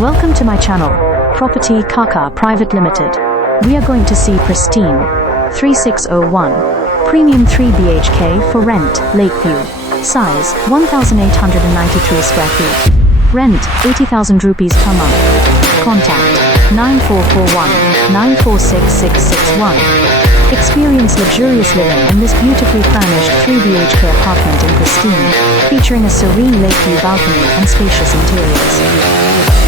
Welcome to my channel, Property Kaka Private Limited. We are going to see Pristine 3601 Premium 3 BHK for rent, Lakeview. Size 1,893 square feet. Rent 80,000 rupees per month. Contact 9441 946661. Experience luxurious living in this beautifully furnished 3 BHK apartment in Pristine, featuring a serene Lakeview balcony and spacious interiors.